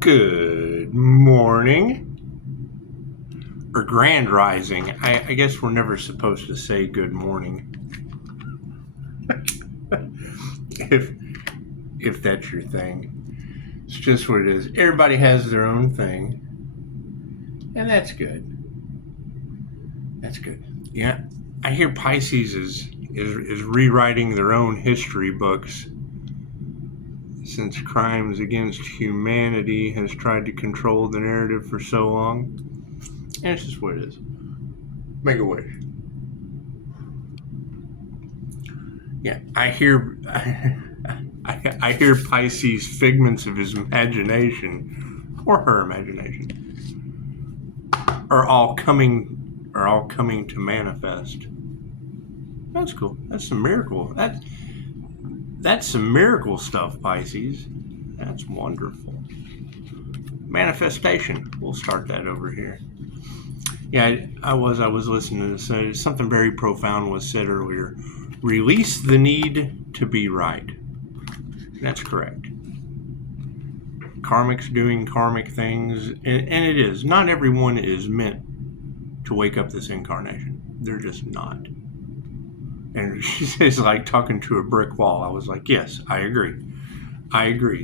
Good morning, or grand rising. I guess we're never supposed to say good morning. if that's your thing. It's just what it is. Everybody has their own thing, and that's good. That's good. Yeah, I hear Pisces is rewriting their own history books since crimes against humanity has tried to control the narrative for so long. And it's just what it is. Make a wish. Yeah, I hear I hear Pisces figments of his imagination or her imagination are all coming to manifest. That's cool. That's some miracle. That's some miracle stuff, Pisces. That's wonderful. Manifestation. We'll start that over here. Yeah, I was listening to say something very profound was said earlier. Release the need to be right. That's correct. Karmic's doing karmic things, and it is. Not everyone is meant to wake up this incarnation. They're just not. And she says, like talking to a brick wall. I was like, yes, I agree.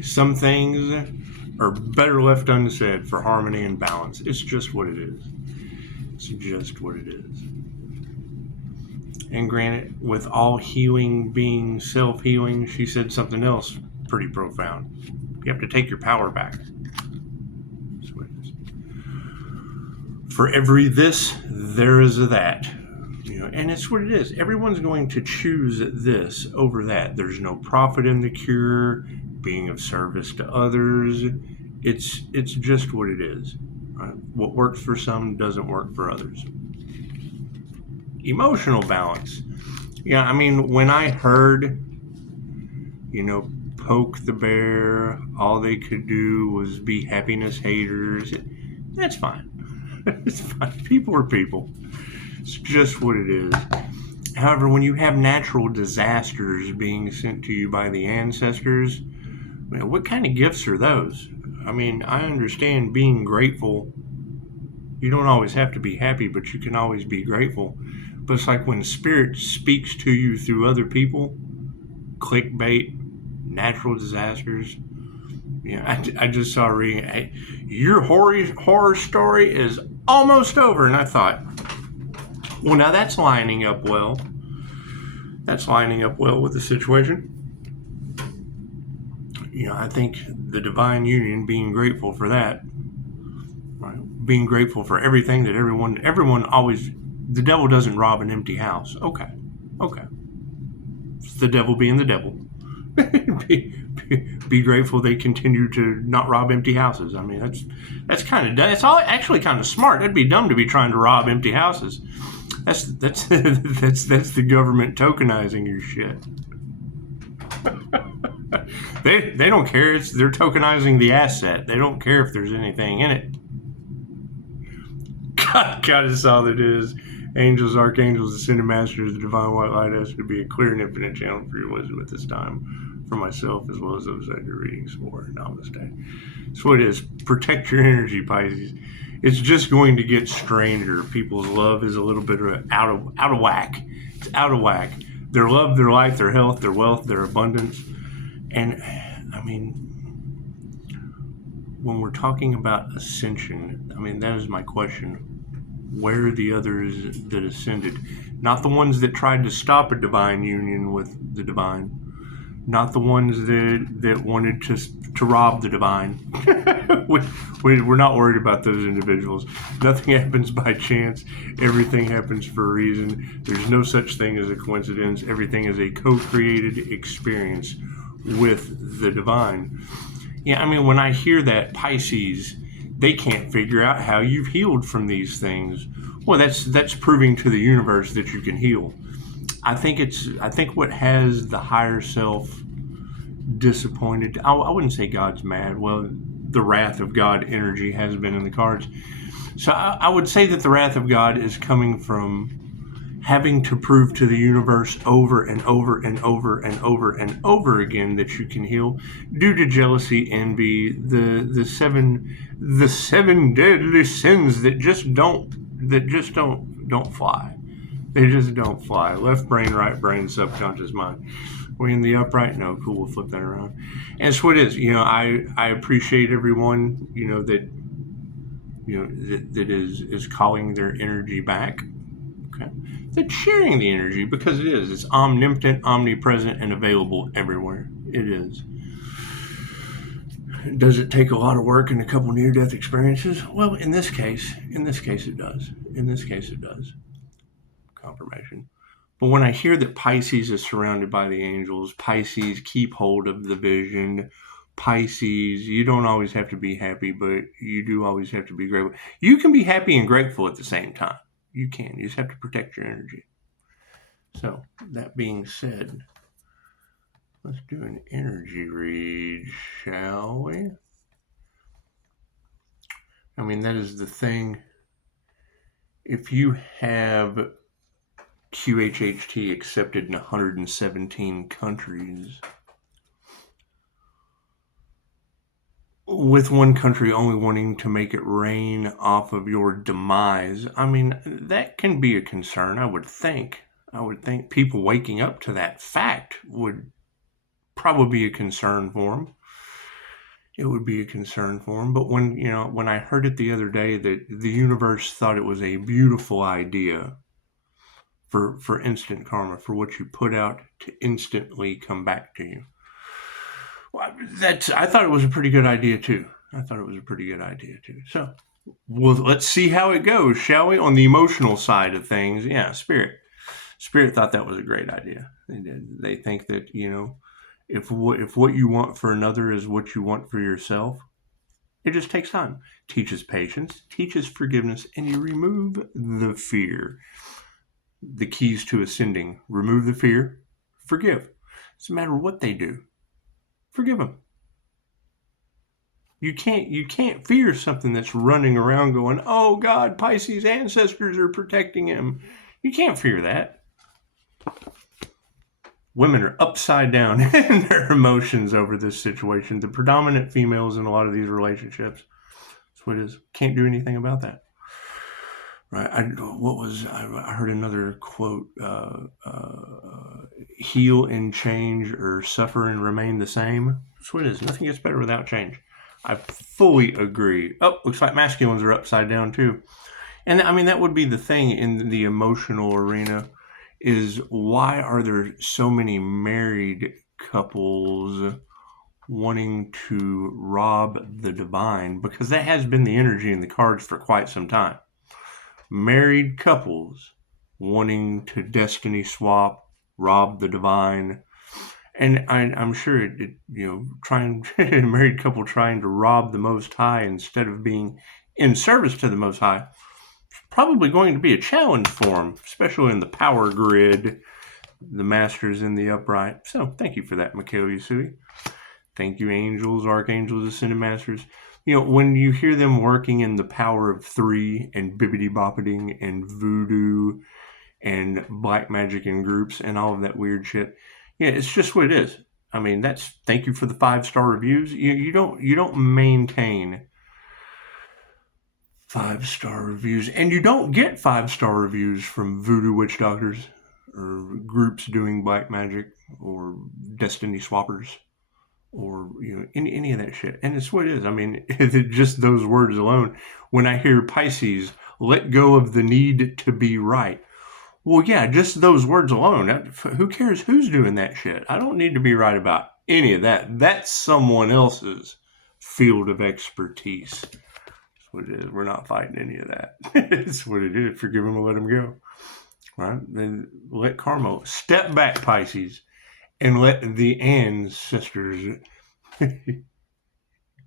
Some things are better left unsaid for harmony and balance. It's just what it is. It's just what it is. And granted, with all healing being self-healing, she said something else pretty profound. You have to take your power back. That's what it is. For every this, there is a that. And it's what it is. Everyone's going to choose this over that. There's no profit in the cure, being of service to others. It's just what it is. Right? What works for some doesn't work for others. Emotional balance. Yeah, I mean, when I heard, poke the bear, all they could do was be happiness haters, that's fine. It's fine. People are people. It's just what it is. However, when you have natural disasters being sent to you by the ancestors, what kind of gifts are those? I mean, I understand being grateful. You don't always have to be happy, but you can always be grateful. But it's like when spirit speaks to you through other people, clickbait, natural disasters. I just saw a reading, hey, your horror story is almost over. And I thought, well, now that's lining up well. That's lining up well with the situation. I think the divine union, being grateful for that, right? Being grateful for everything that everyone always, the devil doesn't rob an empty house. Okay. It's the devil being the devil. be grateful they continue to not rob empty houses. I mean, that's kind of, it's all actually kind of smart. It'd be dumb to be trying to rob empty houses. That's the government tokenizing your shit. They don't care. They're tokenizing the asset. They don't care if there's anything in it. God is all that is. Angels, archangels, ascended masters, the divine white light has to be a clear and infinite channel for your wisdom at this time, for myself as well as those that you're readings for. Namaste. That's what it is. Protect your energy, Pisces. It's just going to get stranger. People's love is a little bit out of whack. It's out of whack. Their love, their life, their health, their wealth, their abundance. And, I mean, when we're talking about ascension, I mean, that is my question. Where are the others that ascended? Not the ones that tried to stop a divine union with the divine. Not the ones that wanted to rob the divine. We're not worried about those individuals. Nothing happens by chance. Everything happens for a reason. There's no such thing as a coincidence. Everything is a co-created experience with the divine. Yeah, I mean, when I hear that, Pisces, they can't figure out how you've healed from these things. Well, that's proving to the universe that you can heal. I think what has the higher self disappointed, I wouldn't say God's mad. Well, the wrath of God energy has been in the cards. So I would say that the wrath of God is coming from having to prove to the universe over and over and over and over and over again that you can heal due to jealousy, envy, the seven deadly sins that just don't fly. They just don't fly. Left brain, right brain, subconscious mind. We're in the upright. No, cool. We'll flip that around. And so it is. I appreciate everyone. That is calling their energy back. Okay, that's sharing the energy, because it is. It's omnipotent, omnipresent, and available everywhere. It is. Does it take a lot of work and a couple near-death experiences? Well, in this case, it does. In this case, it does. Confirmation. But when I hear that Pisces is surrounded by the angels, Pisces keep hold of the vision, Pisces, you don't always have to be happy, but you do always have to be grateful. You can be happy and grateful at the same time. You can. You just have to protect your energy. So, that being said, let's do an energy read, shall we? I mean, that is the thing. If you have QHHT accepted in 117 countries, with one country only wanting to make it rain off of your demise, I mean, that can be a concern, I would think. I would think people waking up to that fact would probably be a concern for them. It would be a concern for them. But when I heard it the other day that the universe thought it was a beautiful idea for instant karma, for what you put out to instantly come back to you. Well, I thought it was a pretty good idea too. So, well, let's see how it goes, shall we? On the emotional side of things, yeah, Spirit thought that was a great idea. They did. They think that, if what you want for another is what you want for yourself, it just takes time. Teaches patience, teaches forgiveness, and you remove the fear. The keys to ascending: remove the fear, forgive. Doesn't matter what they do, forgive them. You can't fear something that's running around going, "Oh God, Pisces ancestors are protecting him." You can't fear that. Women are upside down in their emotions over this situation. The predominant females in a lot of these relationships. That's what it is. Can't do anything about that. Right? I heard another quote: "Heal and change, or suffer and remain the same." That's what it is. Nothing gets better without change. I fully agree. Oh, looks like masculines are upside down too. And I mean, that would be the thing in the emotional arena, is why are there so many married couples wanting to rob the divine? Because that has been the energy in the cards for quite some time. Married couples wanting to destiny swap, rob the divine. And I'm sure a married couple trying to rob the Most High instead of being in service to the Most High, probably going to be a challenge for them, especially in the power grid, the masters in the upright. So thank you for that, Mikhail Yasui. Thank you, angels, archangels, ascended masters. When you hear them working in the power of three and bibbidi-bopping and voodoo and black magic in groups and all of that weird shit, yeah, it's just what it is. I mean, thank you for the 5-star reviews. You don't maintain 5-star reviews, and you don't get 5-star reviews from voodoo witch doctors or groups doing black magic or destiny swappers or any of that shit. And it's what it is. I mean, just those words alone. When I hear Pisces, let go of the need to be right. Well, yeah, just those words alone. Who cares who's doing that shit? I don't need to be right about any of that. That's someone else's field of expertise. That's what it is. We're not fighting any of that. It's what it is. Forgive them and let them go. Right? Then let karma step back, Pisces, and let the ancestors.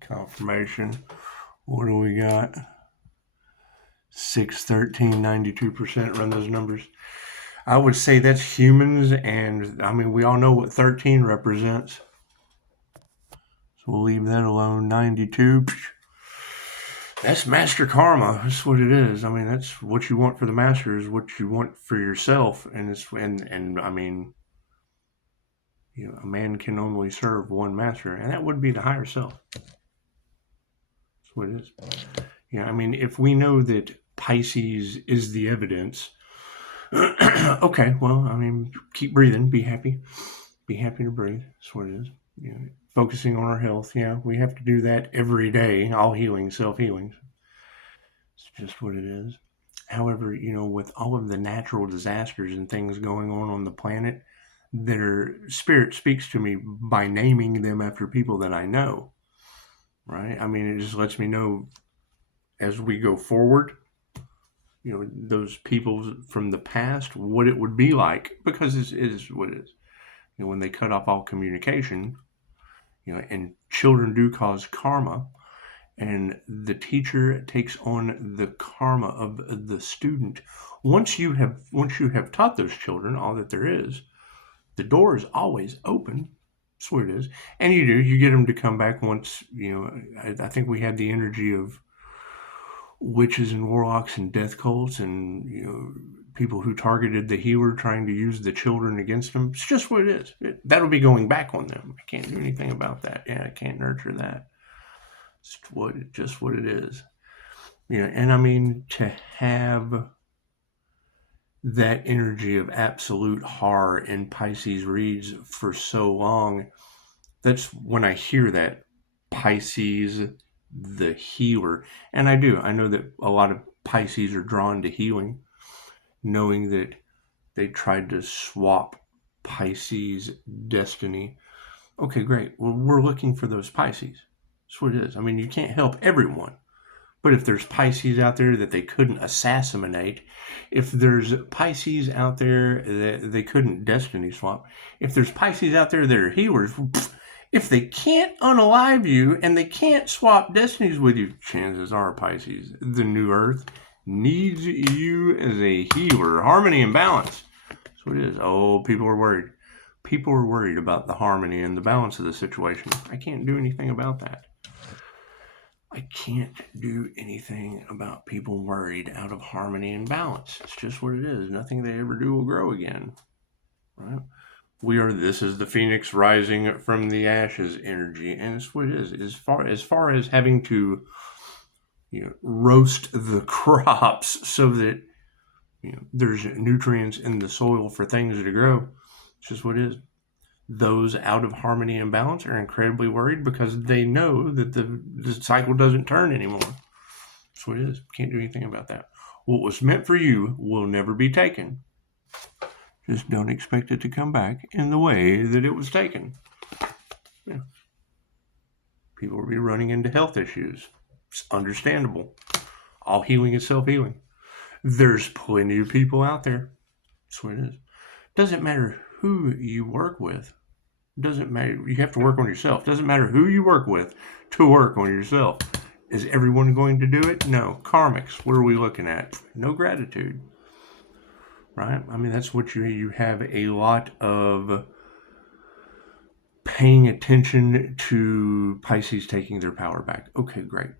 Confirmation. What do we got? 6, 13, 92%. Run those numbers. I would say that's humans, and I mean, we all know what 13 represents. So we'll leave that alone. 92. That's master karma. That's what it is. I mean, that's what you want for the master is what you want for yourself, and I mean, a man can only serve one master, and that would be the higher self. That's what it is. I mean, if we know that Pisces is the evidence, okay, well, I mean, keep breathing, be happy to breathe. That's what it is. Focusing on our health. We have to do that every day. All healing, self-healing. It's just what it is. However, with all of the natural disasters and things going on the planet, their spirit speaks to me by naming them after people that I know. Right? I mean, it just lets me know as we go forward, those people from the past, what it would be like, because it is what it is. When they cut off all communication, and children do cause karma, and the teacher takes on the karma of the student. Once you have taught those children all that there is, the door is always open. That's what it is. And you get them to come back once. I think we had the energy of witches and warlocks and death cults and people who targeted the healer trying to use the children against them. It's just what it is. That'll be going back on them. I can't do anything about that. I can't nurture that. It's just what it is. And I mean, to have that energy of absolute horror in Pisces reads for so long, that's when I hear that Pisces, the healer. And I know that a lot of Pisces are drawn to healing, knowing that they tried to swap Pisces destiny. Okay, great. Well, we're looking for those Pisces. That's what it is. I mean, you can't help everyone. But if there's Pisces out there that they couldn't assassinate, if there's Pisces out there that they couldn't destiny swap, if there's Pisces out there that are healers, if they can't unalive you and they can't swap destinies with you, chances are, Pisces, the new earth needs you as a healer. Harmony and balance. That's what it is. Oh, people are worried. People are worried about the harmony and the balance of the situation. I can't do anything about that. I can't do anything about people worried out of harmony and balance. It's just what it is. Nothing they ever do will grow again. Right? This is the phoenix rising from the ashes energy, and it's what it is. As far as having to, roast the crops so that there's nutrients in the soil for things to grow. It's just what it is. Those out of harmony and balance are incredibly worried because they know that the cycle doesn't turn anymore. That's what it is. Can't do anything about that. What was meant for you will never be taken. Just don't expect it to come back in the way that it was taken. People will be running into health issues. It's understandable. All healing is self-healing. There's plenty of people out there. That's what it is. Doesn't matter who you work with. Doesn't matter. You have to work on yourself. Doesn't matter who you work with to work on yourself. Is everyone going to do it? No. Karmics. What are we looking at? No gratitude. Right? I mean, that's what you have a lot of paying attention to Pisces taking their power back. Okay, great.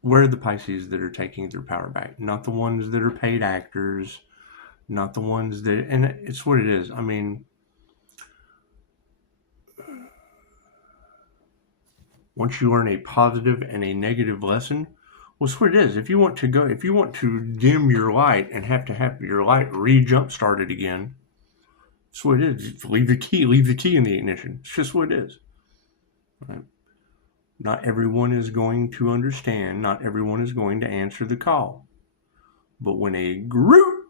Where are the Pisces that are taking their power back? Not the ones that are paid actors. Not the ones that... And it's what it is. I mean... Once you learn a positive and a negative lesson, well, it's what it is. If you want to dim your light and have to have your light re-jump started again, that's what it is. Leave the key in the ignition. It's just what it is. Right? Not everyone is going to understand. Not everyone is going to answer the call. But when a group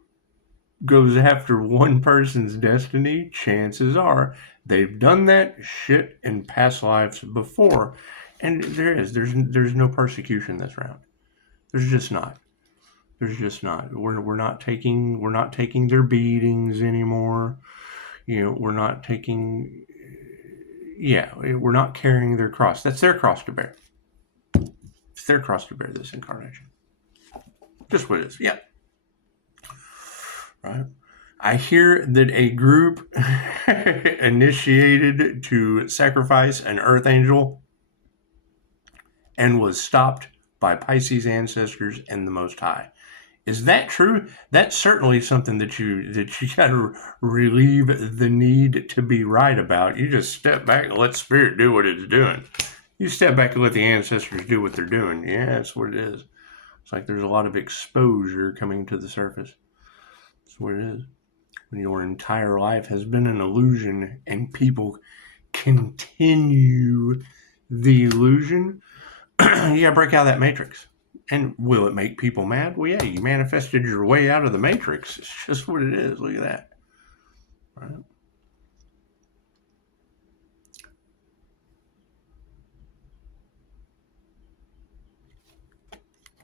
goes after one person's destiny, chances are they've done that shit in past lives before. And there's no persecution this round. There's just not. We're not taking their beatings anymore. We're not taking. We're not carrying their cross. That's their cross to bear. It's their cross to bear this incarnation. Just what it is. Yeah. Right. I hear that a group initiated to sacrifice an earth angel and was stopped by Pisces ancestors and the Most High. Is that true? That's certainly something that you got to relieve the need to be right about. You just step back and let spirit do what it's doing. You step back and let the ancestors do what they're doing. Yeah, that's what it is. It's like there's a lot of exposure coming to the surface. That's what it is. When your entire life has been an illusion and people continue the illusion, you gotta break out of that matrix. And will it make people mad? Well, yeah, you manifested your way out of the matrix. It's just what it is. Look at that. Right?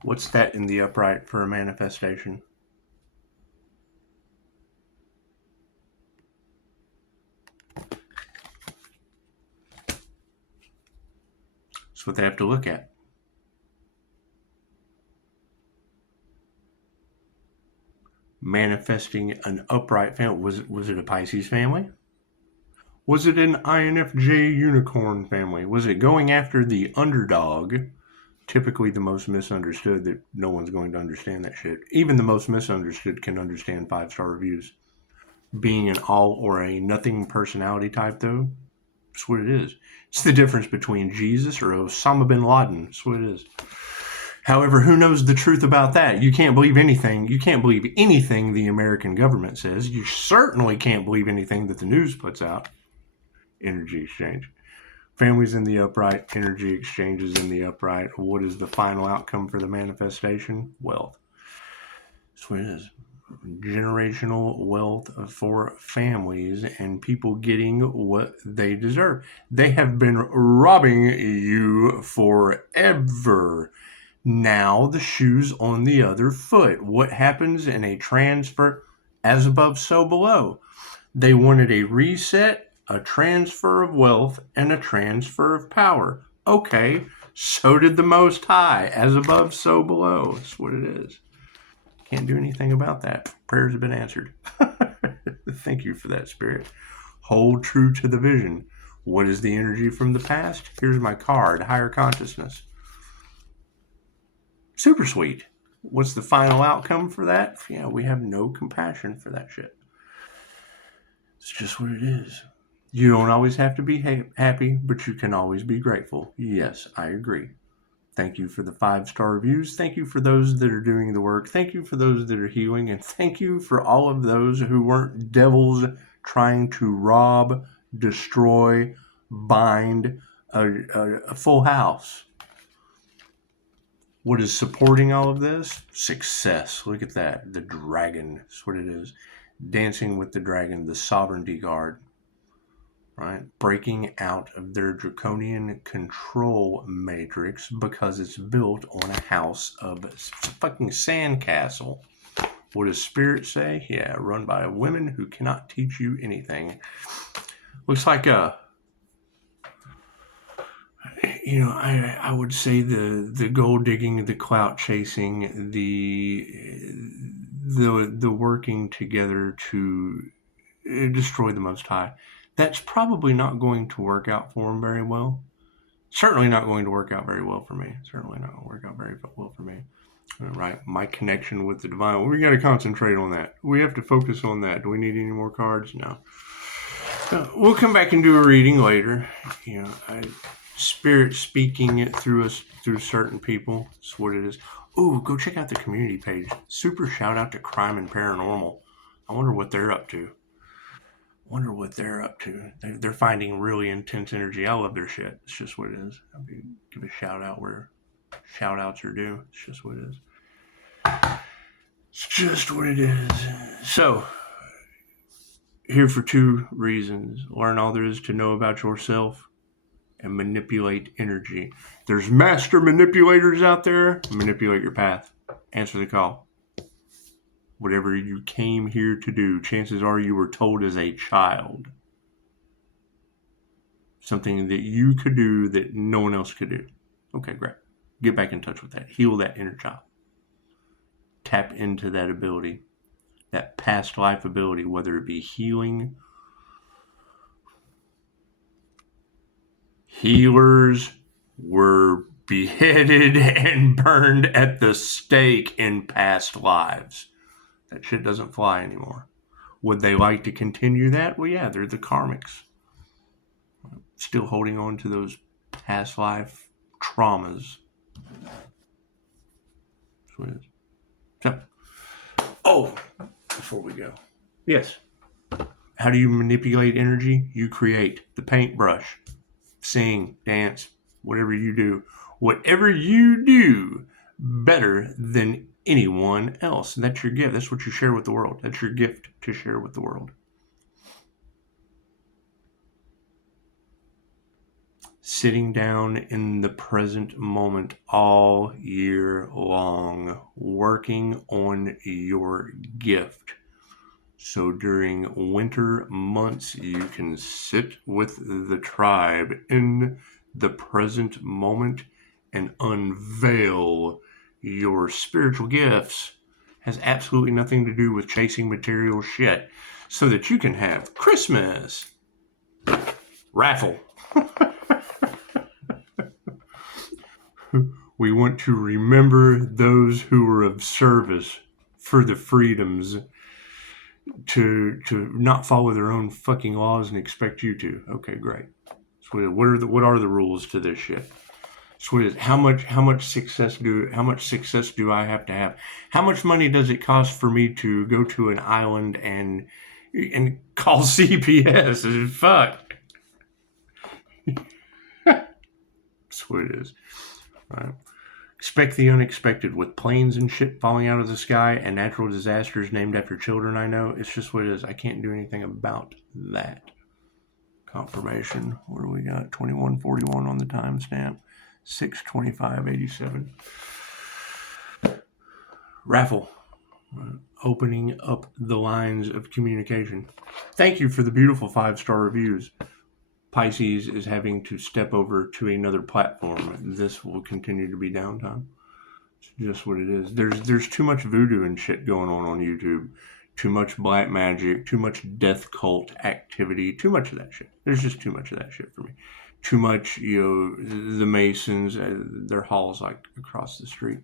What's that in the upright for a manifestation? That's what they have to look at. Manifesting an upright family. Was it a Pisces family? Was it an INFJ unicorn family? Was it going after the underdog? Typically the most misunderstood, that no one's going to understand that shit. Even the most misunderstood can understand 5-star reviews. Being an all or a nothing personality type, though, that's what it is. It's the difference between Jesus or Osama bin Laden. That's what it is. However, who knows the truth about that? You can't believe anything. You can't believe anything the American government says. You certainly can't believe anything that the news puts out. Energy exchange. Families in the upright, energy exchanges in the upright. What is the final outcome for the manifestation? Wealth. That's what it is. Generational wealth for families and people getting what they deserve. They have been robbing you forever. Now the shoe's on the other foot. What happens in a transfer? As above, so below. They wanted a reset, a transfer of wealth, and a transfer of power. Okay, so did the Most High. As above, so below. That's what it is. Can't do anything about that. Prayers have been answered. Thank you for that, Spirit. Hold true to the vision. What is the energy from the past? Here's my card, Higher Consciousness. Super sweet. What's the final outcome for that? Yeah, we have no compassion for that shit. It's just what it is. You don't always have to be happy, but you can always be grateful. Yes, I agree. Thank you for the 5-star reviews. Thank you for those that are doing the work. Thank you for those that are healing. And thank you for all of those who weren't devils trying to rob, destroy, bind a full house. What is supporting all of this? Success. Look at that. The dragon. That's what it is. Dancing with the dragon, the sovereignty guard. Right? Breaking out of their draconian control matrix because it's built on a house of fucking sandcastle. What does Spirit say? Yeah, run by women who cannot teach you anything. Looks like I would say the gold digging, the clout chasing, the working together to destroy the Most High. That's probably not going to work out for him very well. Certainly not going to work out very well for me. Certainly not going to work out very well for me. All right, my connection with the divine. Well, we got to concentrate on that. We have to focus on that. Do we need any more cards? No. We'll come back and do a reading later. Spirit speaking it through us, through certain people. That's what it is. Ooh, go check out the community page. Super shout out to Crime and Paranormal. I wonder what they're up to. They're finding really intense energy. I love their shit. It's just what it is. Give a shout out where shout outs are due. It's just what it is. It's just what it is. So, here for 2 reasons. Learn all there is to know about yourself and manipulate energy. There's master manipulators out there. Manipulate your path. Answer the call. Whatever you came here to do, chances are you were told as a child. Something that you could do that no one else could do. Okay, great. Get back in touch with that. Heal that inner child. Tap into that ability. That past life ability, whether it be healing. Healers were beheaded and burned at the stake in past lives. That shit doesn't fly anymore. Would they like to continue that? Well, yeah, they're the karmics. Still holding on to those past life traumas. That's what it is. So, before we go. Yes. How do you manipulate energy? You create the paintbrush. Sing, dance, whatever you do. Whatever you do better than anyone else. That's your gift. That's what you share with the world. That's your gift to share with the world. Sitting down in the present moment all year long, working on your gift. So during winter months, you can sit with the tribe in the present moment and unveil your spiritual gifts. Has absolutely nothing to do with chasing material shit, so that you can have Christmas. Raffle. We want to remember those who were of service for the freedoms to not follow their own fucking laws and expect you to. Okay, great. So what are the rules to this shit? So how much success do I have to have? How much money does it cost for me to go to an island and call CPS? Fuck. That's what it is. Right. Expect the unexpected with planes and shit falling out of the sky and natural disasters named after children I know. It's just what it is. I can't do anything about that. Confirmation. What do we got? 2141 on the timestamp. 6/25/87. Raffle. Opening up the lines of communication. Thank you for the beautiful 5-star reviews. Pisces is having to step over to another platform. This will continue to be downtime. It's just what it is. There's too much voodoo and shit going on YouTube. Too much black magic. Too much death cult activity. Too much of that shit. There's just too much of that shit for me. Too much, the Masons, their halls like across the street.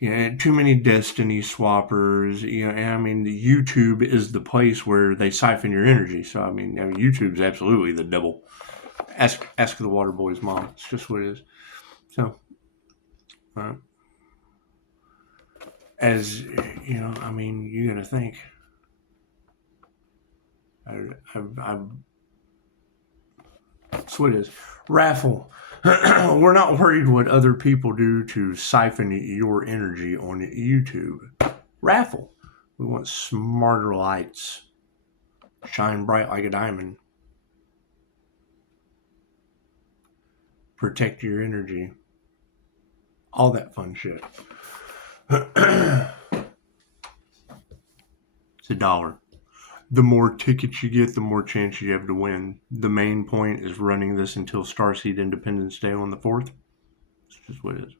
Yeah, too many destiny swappers. And I mean, YouTube is the place where they siphon your energy. So I mean, YouTube's absolutely the devil. Ask the water boy's mom. It's just what it is. So, as I mean, you got to think. That's what it is. Raffle. We're not worried what other people do to siphon your energy on YouTube. Raffle. We want smarter lights. Shine bright like a diamond. Protect your energy. All that fun shit. It's $1. The more tickets you get, the more chance you have to win. The main point is running this until Starseed Independence Day on the 4th. It's just what it is.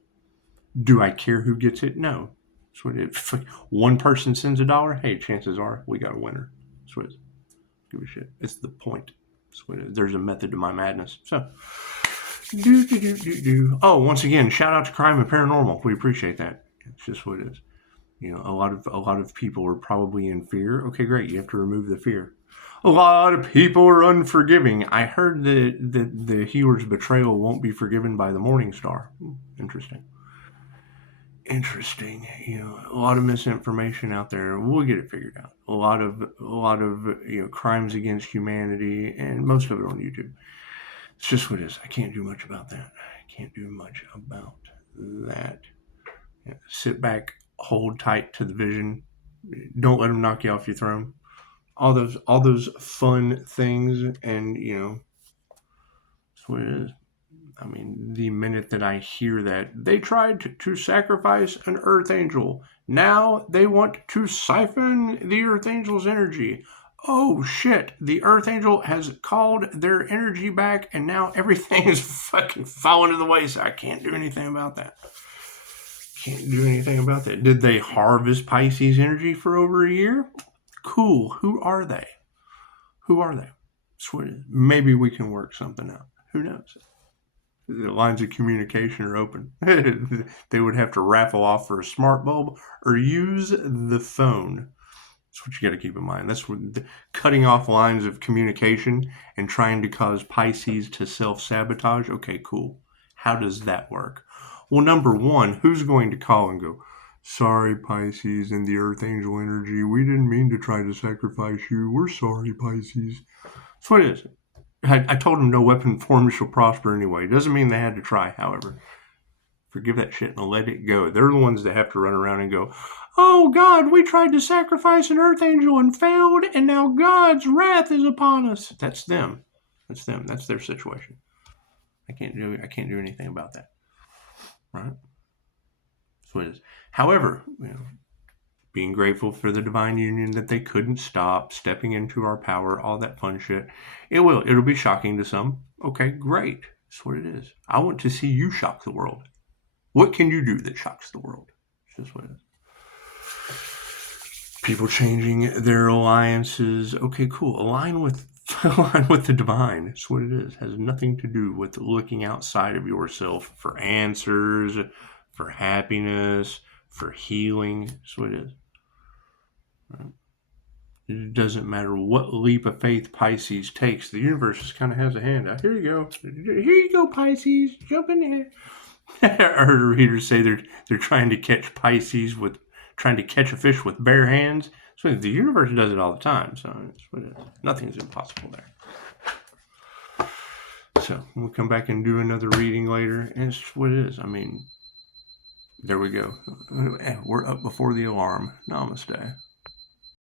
Do I care who gets it? No. That's what it is. One person sends $1, hey, chances are we got a winner. That's what it is. Give a shit. It's the point. That's what it is. There's a method to my madness. So, Oh, once again, shout out to Crime and Paranormal. We appreciate that. It's just what it is. A lot of people are probably in fear. Okay, great. You have to remove the fear. A lot of people are unforgiving. I heard that the healer's betrayal won't be forgiven by the morning star. Interesting. A lot of misinformation out there. We'll get it figured out. A lot of crimes against humanity, and most of it on YouTube. It's just what it is. I can't do much about that. Sit back. Hold tight to the vision. Don't let them knock you off your throne. All those fun things, and that's what it is. I mean, the minute that I hear that they tried to sacrifice an Earth Angel, now they want to siphon the Earth Angel's energy. Oh shit! The Earth Angel has called their energy back, and now everything is fucking falling to the wayside. I can't do anything about that. Did they harvest Pisces energy for over a year? Cool. Who are they? Maybe we can work something out. Who knows? The lines of communication are open. They would have to raffle off for a smart bulb or use the phone. That's what you got to keep in mind. That's what cutting off lines of communication and trying to cause Pisces to self-sabotage. Okay, cool. How does that work? Well, number one, who's going to call and go, sorry, Pisces and the Earth Angel energy, we didn't mean to try to sacrifice you. We're sorry, Pisces. That's what it is. I told them no weapon formed shall prosper anyway. It doesn't mean they had to try, however. Forgive that shit and let it go. They're the ones that have to run around and go, oh God, we tried to sacrifice an Earth Angel and failed, and now God's wrath is upon us. That's them. That's them. That's their situation. I can't do anything about that. Right? That's what it is. However, being grateful for the divine union that they couldn't stop, stepping into our power, all that fun shit. It'll be shocking to some. Okay, great. That's what it is. I want to see you shock the world. What can you do that shocks the world? It's just what it is. People changing their alliances. Okay, cool. Align with the divine. That's what it is. It has nothing to do with looking outside of yourself for answers, for happiness, for healing. That's what it is. Right? It doesn't matter what leap of faith Pisces takes. The universe just kind of has a hand out. Here you go. Here you go, Pisces. Jump in there. I heard readers say they're trying to catch trying to catch a fish with bare hands. So the universe does it all the time. So nothing's impossible there. So we'll come back and do another reading later. And it's what it is. I mean, there we go. We're up before the alarm. Namaste.